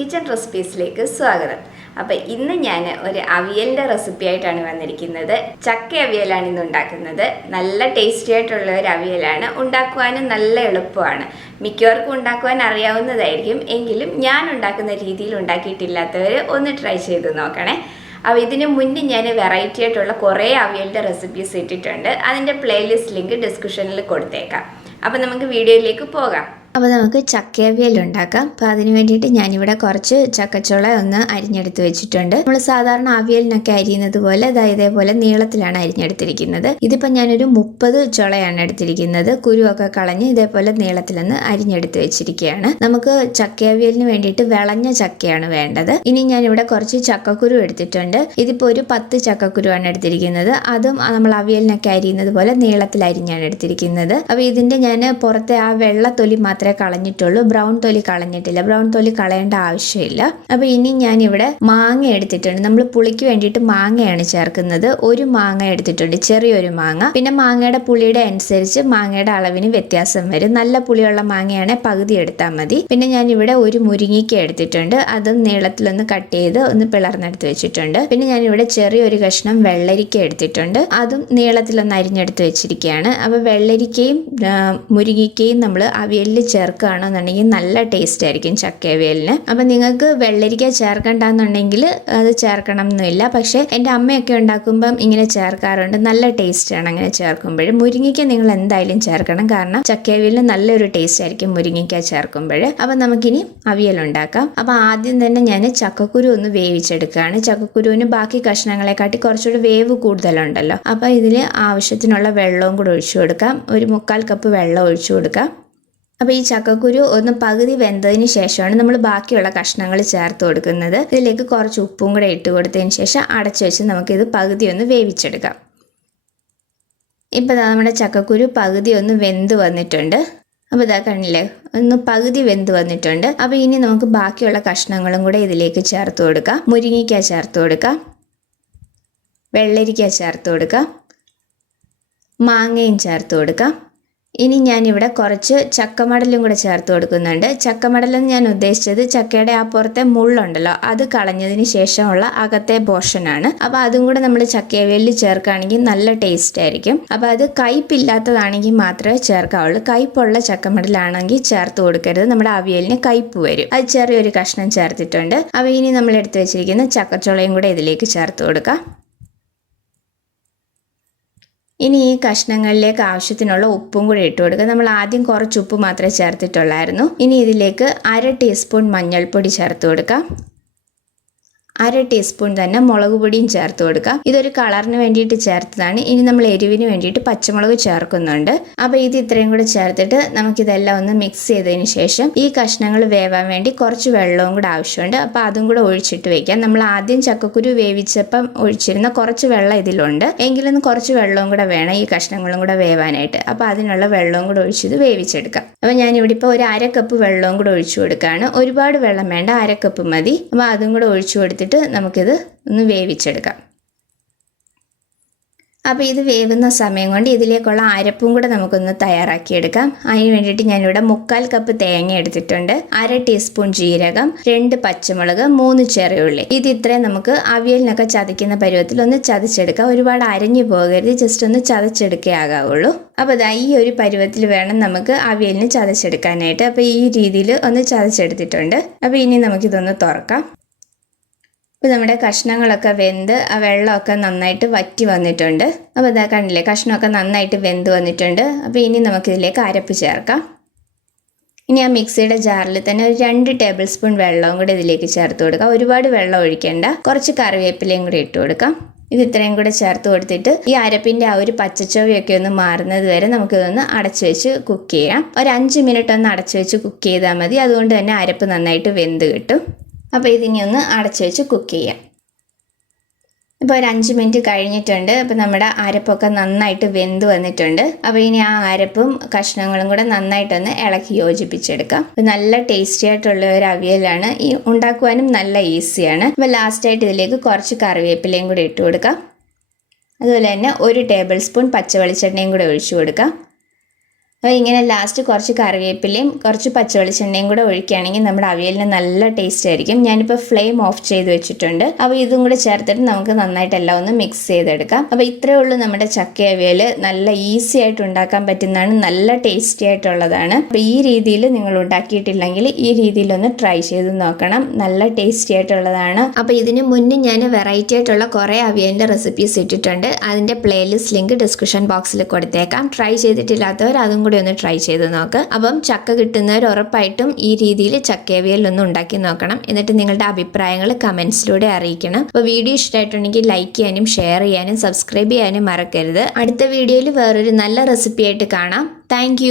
Kitchen റെസിപ്പീസിലേക്ക് സ്വാഗതം. അപ്പോൾ ഇന്ന് ഞാൻ ഒരു അവിയലിൻ്റെ റെസിപ്പി ആയിട്ടാണ് വന്നിരിക്കുന്നത്. ചക്ക അവിയലാണ് ഇന്ന് ഉണ്ടാക്കുന്നത്. നല്ല ടേസ്റ്റി ആയിട്ടുള്ള ഒരു അവിയലാണ്. ഉണ്ടാക്കുവാനും നല്ല എളുപ്പമാണ്. മിക്കവർക്കും ഉണ്ടാക്കുവാൻ അറിയാവുന്നതായിരിക്കും. എങ്കിലും ഞാൻ ഉണ്ടാക്കുന്ന രീതിയിൽ ഉണ്ടാക്കിയിട്ടില്ലാത്തവർ ഒന്ന് ട്രൈ ചെയ്ത് നോക്കണേ. അപ്പോൾ ഇതിന് മുന്നേ ഞാൻ വെറൈറ്റി ആയിട്ടുള്ള കുറേ അവിയലിൻ്റെ റെസിപ്പീസ് ഇട്ടിട്ടുണ്ട്. അതിൻ്റെ പ്ലേലിസ്റ്റ് ലിങ്ക് ഡിസ്ക്രിപ്ഷനിൽ കൊടുത്തേക്കാം. അപ്പോൾ നമുക്ക് വീഡിയോയിലേക്ക് പോകാം. അപ്പോൾ നമുക്ക് ചക്കയവിയൽ ഉണ്ടാക്കാം. അപ്പോൾ അതിന് വേണ്ടിയിട്ട് ഞാനിവിടെ കുറച്ച് ചക്കച്ചുള ഒന്ന് അരിഞ്ഞെടുത്ത് വെച്ചിട്ടുണ്ട്. നമ്മൾ സാധാരണ അവിയലിനൊക്കെ അരിയുന്നത് പോലെ ഇതേപോലെ നീളത്തിലാണ് അരിഞ്ഞെടുത്തിരിക്കുന്നത്. ഇതിപ്പോൾ ഞാനൊരു 30 ചുളയാണ് എടുത്തിരിക്കുന്നത്. കുരുവൊക്കെ കളഞ്ഞ് ഇതേപോലെ നീളത്തിലൊന്ന് അരിഞ്ഞെടുത്ത് വെച്ചിരിക്കുകയാണ്. നമുക്ക് ചക്കയവിയലിന് വേണ്ടിയിട്ട് വിളഞ്ഞ ചക്കയാണ് വേണ്ടത്. ഇനി ഞാനിവിടെ കുറച്ച് ചക്കക്കുരു എടുത്തിട്ടുണ്ട്. ഇതിപ്പോൾ ഒരു 10 ചക്കക്കുരുവാണ് എടുത്തിരിക്കുന്നത്. അതും നമ്മൾ അവിയലിനൊക്കെ അരിയുന്നത് പോലെ നീളത്തിൽ അരിഞ്ഞാണ് എടുത്തിരിക്കുന്നത്. അപ്പോൾ ഇതിൻ്റെ ഞാൻ പുറത്തെ ആ വെള്ള തൊലി മാത്രമേ കളഞ്ഞിട്ടുള്ളൂ. ബ്രൗൺ തൊലി കളഞ്ഞിട്ടില്ല. ബ്രൗൺ തൊലി കളയേണ്ട ആവശ്യമില്ല. അപ്പോൾ ഇനി ഞാനിവിടെ മാങ്ങ എടുത്തിട്ടുണ്ട്. നമ്മൾ പുളിക്ക് വേണ്ടിയിട്ട് മാങ്ങയാണ് ചേർക്കുന്നത്. ഒരു മാങ്ങ എടുത്തിട്ടുണ്ട്, ചെറിയൊരു മാങ്ങ. പിന്നെ മാങ്ങയുടെ പുളിയുടെ അനുസരിച്ച് മാങ്ങയുടെ അളവിന് വ്യത്യാസം വരും. നല്ല പുളിയുള്ള മാങ്ങയാണെങ്കിൽ പകുതി എടുത്താൽ മതി. പിന്നെ ഞാനിവിടെ ഒരു മുരിങ്ങിക്ക എടുത്തിട്ടുണ്ട്. അതും നീളത്തിലൊന്ന് കട്ട് ചെയ്ത് ഒന്ന് പിളർന്നെടുത്ത് വെച്ചിട്ടുണ്ട്. പിന്നെ ഞാനിവിടെ ചെറിയൊരു കഷ്ണം വെള്ളരിക്ക എടുത്തിട്ടുണ്ട്. അതും നീളത്തിലൊന്ന് അരിഞ്ഞെടുത്ത് വെച്ചിരിക്കുകയാണ്. അപ്പോൾ വെള്ളരിക്കയും മുരിങ്ങിക്കയും നമ്മൾ അവിയലിൽ ചേർക്കുകയാണെന്നുണ്ടെങ്കിൽ നല്ല ടേസ്റ്റ് ആയിരിക്കും ചക്കയവിയലിന്. അപ്പം നിങ്ങൾക്ക് വെള്ളരിക്ക ചേർക്കണ്ടെന്നുണ്ടെങ്കിൽ അത് ചേർക്കണം എന്നില്ല. പക്ഷേ എൻ്റെ അമ്മയൊക്കെ ഉണ്ടാക്കുമ്പം ഇങ്ങനെ ചേർക്കാറുണ്ട്. നല്ല ടേസ്റ്റാണ് അങ്ങനെ ചേർക്കുമ്പോൾ. മുരിങ്ങിക്ക നിങ്ങൾ എന്തായാലും ചേർക്കണം. കാരണം ചക്കയവിയലിന് നല്ലൊരു ടേസ്റ്റ് ആയിരിക്കും മുരിങ്ങിക്ക ചേർക്കുമ്പോൾ. അപ്പം നമുക്കിനി അവിയൽ ഉണ്ടാക്കാം. അപ്പം ആദ്യം തന്നെ ഞാൻ ചക്കക്കുരു ഒന്ന് വേവിച്ചെടുക്കുകയാണ്. ചക്കക്കുരുവിന് ബാക്കി കഷ്ണങ്ങളെക്കാട്ടി കുറച്ചുകൂടി വേവ് കൂടുതലുണ്ടല്ലോ. അപ്പം ഇതിൽ ആവശ്യത്തിനുള്ള വെള്ളവും കൂടെ ഒഴിച്ചു കൊടുക്കാം. ഒരു 3/4 കപ്പ് വെള്ളം ഒഴിച്ചു കൊടുക്കാം. അപ്പോൾ ഈ ചക്കക്കുരു ഒന്ന് പകുതി വെന്തതിന് ശേഷമാണ് നമ്മൾ ബാക്കിയുള്ള കഷ്ണങ്ങൾ ചേർത്ത് കൊടുക്കുന്നത്. ഇതിലേക്ക് കുറച്ച് ഉപ്പും കൂടെ ഇട്ട് കൊടുത്തതിന് ശേഷം അടച്ചു വെച്ച് നമുക്കിത് പകുതി ഒന്ന് വേവിച്ചെടുക്കാം. ഇപ്പോൾ നമ്മുടെ ചക്കക്കുരു പകുതി ഒന്ന് വെന്ത് വന്നിട്ടുണ്ട്. അപ്പോൾ ഇതാ കണ്ടില്ലേ, ഒന്ന് പകുതി വെന്ത് വന്നിട്ടുണ്ട്. അപ്പോൾ ഇനി നമുക്ക് ബാക്കിയുള്ള കഷ്ണങ്ങളും കൂടെ ഇതിലേക്ക് ചേർത്ത് കൊടുക്കാം. മുരിങ്ങിക്ക ചേർത്ത് കൊടുക്കാം, വെള്ളരിക്ക ചേർത്ത് കൊടുക്കാം, മാങ്ങയും ചേർത്ത് കൊടുക്കാം. ഇനി ഞാനിവിടെ കുറച്ച് ചക്കമടലും കൂടെ ചേർത്ത് കൊടുക്കുന്നുണ്ട്. ചക്കമടലെന്ന് ഞാൻ ഉദ്ദേശിച്ചത് ചക്കയുടെ ആ പുറത്തെ മുള്ളുണ്ടല്ലോ, അത് കളഞ്ഞതിന് ശേഷമുള്ള അകത്തെ പോർഷനാണ്. അപ്പോൾ അതും കൂടെ നമ്മൾ ചക്കയവിയലിൽ ചേർക്കുകയാണെങ്കിൽ നല്ല ടേസ്റ്റ് ആയിരിക്കും. അപ്പോൾ അത് കയ്പില്ലാത്തതാണെങ്കിൽ മാത്രമേ ചേർക്കാവുള്ളൂ. കയ്പുള്ള ചക്കമടലാണെങ്കിൽ ചേർത്ത് കൊടുക്കരുത്. നമ്മുടെ അവിയലിന് കയ്പ് വരും. അത് ചെറിയൊരു കഷ്ണം ചേർത്തിട്ടുണ്ട്. അപ്പോൾ ഇനി നമ്മൾ എടുത്ത് വെച്ചിരിക്കുന്ന ചക്കച്ചുളയും കൂടെ ഇതിലേക്ക് ചേർത്ത് കൊടുക്കാം. ഇനി ഈ കഷ്ണങ്ങളിലേക്ക് ആവശ്യത്തിനുള്ള ഉപ്പും കൂടി ഇട്ട് കൊടുക്കുക. നമ്മൾ ആദ്യം കുറച്ച് ഉപ്പ് മാത്രമേ ചേർത്തിട്ടുള്ളായിരുന്നു. ഇനി ഇതിലേക്ക് 1/2 ടീസ്പൂൺ മഞ്ഞൾപ്പൊടി ചേർത്ത് കൊടുക്കാം. 1/2 ടീസ്പൂൺ തന്നെ മുളക് പൊടിയും ചേർത്ത് കൊടുക്കാം. ഇതൊരു കളറിന് വേണ്ടിയിട്ട് ചേർത്തതാണ്. ഇനി നമ്മൾ എരിവിന് വേണ്ടിയിട്ട് പച്ചമുളക് ചേർക്കുന്നുണ്ട്. അപ്പോൾ ഇത് ഇത്രയും കൂടെ ചേർത്തിട്ട് നമുക്കിതെല്ലാം ഒന്ന് മിക്സ് ചെയ്തതിന് ശേഷം ഈ കഷ്ണങ്ങൾ വേവാൻ വേണ്ടി കുറച്ച് വെള്ളവും കൂടെ ആവശ്യമുണ്ട്. അപ്പോൾ അതും കൂടെ ഒഴിച്ചിട്ട് വയ്ക്കാം. നമ്മൾ ആദ്യം ചക്കക്കുരു വേവിച്ചപ്പം ഒഴിച്ചിരുന്ന കുറച്ച് വെള്ളം ഇതിലുണ്ട്. എങ്കിലും കുറച്ച് വെള്ളവും കൂടെ വേണം ഈ കഷ്ണങ്ങളും കൂടെ വേവാനായിട്ട്. അപ്പോൾ അതിനുള്ള വെള്ളവും കൂടെ ഒഴിച്ചത് വേവിച്ചെടുക്കാം. അപ്പോൾ ഞാനിവിടെ ഇപ്പോൾ ഒരു 1/2 കപ്പ് വെള്ളവും കൂടെ ഒഴിച്ചു കൊടുക്കുകയാണ്. ഒരുപാട് വെള്ളം വേണ്ട, 1/2 കപ്പ് മതി. അപ്പോൾ അതും കൂടെ ഒഴിച്ചു കൊടുത്തിട്ട് നമുക്കിത് ഒന്ന് വേവിച്ചെടുക്കാം. അപ്പോൾ ഇത് വേവുന്ന സമയം കൊണ്ട് ഇതിലേക്കുള്ള അരപ്പും കൂടെ നമുക്കൊന്ന് തയ്യാറാക്കിയെടുക്കാം. അതിന് വേണ്ടിയിട്ട് ഞാനിവിടെ 3/4 കപ്പ് തേങ്ങ എടുത്തിട്ടുണ്ട്, 1/2 ടീസ്പൂൺ ജീരകം, 2 പച്ചമുളക്, 3 ചെറിയുള്ളി. ഇത് ഇത്രയും നമുക്ക് അവിയലിനൊക്കെ ചതയ്ക്കുന്ന പരുവത്തിൽ ഒന്ന് ചതച്ചെടുക്കാം. ഒരുപാട് അരഞ്ഞു പോകരുത്, ജസ്റ്റ് ഒന്ന് ചതച്ചെടുക്കേ ആകാവുള്ളൂ. അപ്പോൾ ഇതാ ഈ ഒരു പരുവത്തിൽ വേണം നമുക്ക് അവിയലിന് ചതച്ചെടുക്കാനായിട്ട്. അപ്പോൾ ഈ രീതിയിൽ ഒന്ന് ചതച്ചെടുത്തിട്ടുണ്ട്. അപ്പോൾ ഇനി നമുക്കിതൊന്ന് തുറക്കാം. ഇപ്പോൾ നമ്മുടെ കഷ്ണങ്ങളൊക്കെ വെന്ത് ആ വെള്ളമൊക്കെ നന്നായിട്ട് വറ്റി വന്നിട്ടുണ്ട്. അപ്പോൾ ഇതാ കണ്ടില്ലേ, കഷ്ണമൊക്കെ നന്നായിട്ട് വെന്ത് വന്നിട്ടുണ്ട്. അപ്പോൾ ഇനി നമുക്കിതിലേക്ക് അരപ്പ് ചേർക്കാം. ഇനി ആ മിക്സിയുടെ ജാറിൽ തന്നെ ഒരു 2 ടേബിൾ സ്പൂൺ വെള്ളവും കൂടി ഇതിലേക്ക് ചേർത്ത് കൊടുക്കാം. ഒരുപാട് വെള്ളം ഒഴിക്കേണ്ട. കുറച്ച് കറിവേപ്പിലയും കൂടി ഇട്ട് കൊടുക്കാം. ഇത് ഇത്രയും കൂടെ ചേർത്ത് കൊടുത്തിട്ട് ഈ അരപ്പിൻ്റെ ആ ഒരു പച്ചച്ചൊവയൊക്കെ ഒന്ന് മാറുന്നത് വരെ നമുക്കിതൊന്ന് അടച്ചു വെച്ച് കുക്ക് ചെയ്യാം. ഒരു 5 മിനിറ്റ് ഒന്ന് അടച്ചു വെച്ച് കുക്ക് ചെയ്താൽ മതി. അതുകൊണ്ട് തന്നെ അരപ്പ് നന്നായിട്ട് വെന്ത് കിട്ടും. അപ്പോൾ ഇതിനി ഒന്ന് അടച്ചു വെച്ച് കുക്ക് ചെയ്യാം. ഇപ്പോൾ ഒരു 5 മിനിറ്റ് കഴിഞ്ഞിട്ടുണ്ട്. അപ്പോൾ നമ്മുടെ അരപ്പൊക്കെ നന്നായിട്ട് വെന്ത് വന്നിട്ടുണ്ട്. അപ്പോൾ ഇനി ആ അരപ്പും കഷ്ണങ്ങളും കൂടെ നന്നായിട്ടൊന്ന് ഇളക്കി യോജിപ്പിച്ചെടുക്കാം. അപ്പോൾ നല്ല ടേസ്റ്റി ആയിട്ടുള്ള ഒരു അവിയലാണ്. ഈ ഉണ്ടാക്കുവാനും നല്ല ഈസിയാണ്. അപ്പോൾ ലാസ്റ്റായിട്ട് ഇതിലേക്ക് കുറച്ച് കറിവേപ്പിലയും കൂടി ഇട്ട് കൊടുക്കാം. അതുപോലെ തന്നെ 1 ടേബിൾ സ്പൂൺ പച്ച വെളിച്ചെണ്ണയും കൂടെ ഒഴിച്ചു കൊടുക്കാം. അപ്പോൾ ഇങ്ങനെ ലാസ്റ്റ് കുറച്ച് കറിവേപ്പിലയും കുറച്ച് പച്ചവെളിച്ചെണ്ണയും കൂടെ ഒഴിക്കുകയാണെങ്കിൽ നമ്മുടെ അവിയലിന് നല്ല ടേസ്റ്റ് ആയിരിക്കും. ഞാനിപ്പോൾ ഫ്ലെയിം ഓഫ് ചെയ്ത് വെച്ചിട്ടുണ്ട്. അപ്പോൾ ഇതും കൂടെ ചേർത്തിട്ട് നമുക്ക് നന്നായിട്ട് എല്ലാം ഒന്ന് മിക്സ് ചെയ്തെടുക്കാം. അപ്പോൾ ഇത്രയേ ഉള്ളൂ നമ്മുടെ ചക്ക അവിയൽ. നല്ല ഈസി ആയിട്ട് ഉണ്ടാക്കാൻ പറ്റുന്നതാണ്, നല്ല ടേസ്റ്റി ആയിട്ടുള്ളതാണ്. അപ്പോൾ ഈ രീതിയിൽ നിങ്ങൾ ഉണ്ടാക്കിയിട്ടില്ലെങ്കിൽ ഈ രീതിയിലൊന്ന് ട്രൈ ചെയ്ത് നോക്കണം, നല്ല ടേസ്റ്റി ആയിട്ടുള്ളതാണ്. അപ്പോൾ ഇതിന് മുന്നേ ഞാൻ വെറൈറ്റി ആയിട്ടുള്ള കുറേ അവിയലിൻ്റെ റെസിപ്പീസ് ഇട്ടിട്ടുണ്ട്. അതിൻ്റെ പ്ലേലിസ്റ്റ് ലിങ്ക് ഡിസ്ക്രിപ്ഷൻ ബോക്സിൽ കൊടുത്തേക്കാം. ട്രൈ ചെയ്തിട്ടില്ലാത്തവർ അതും കൂടി ഒന്ന് ട്രൈ ചെയ്ത് നോക്ക്. അപ്പം ചക്ക കിട്ടുന്നവർ ഉറപ്പായിട്ടും ഈ രീതിയിൽ ചക്കയവിയൽ ഒന്ന് ഉണ്ടാക്കി നോക്കണം. എന്നിട്ട് നിങ്ങളുടെ അഭിപ്രായങ്ങൾ കമൻസിലൂടെ അറിയിക്കണം. അപ്പോൾ വീഡിയോ ഇഷ്ടമായിട്ടുണ്ടെങ്കിൽ ലൈക്ക് ചെയ്യാനും ഷെയർ ചെയ്യാനും സബ്സ്ക്രൈബ് ചെയ്യാനും മറക്കരുത്. അടുത്ത വീഡിയോയിൽ വേറൊരു നല്ല റെസിപ്പി ആയിട്ട് കാണാം. താങ്ക്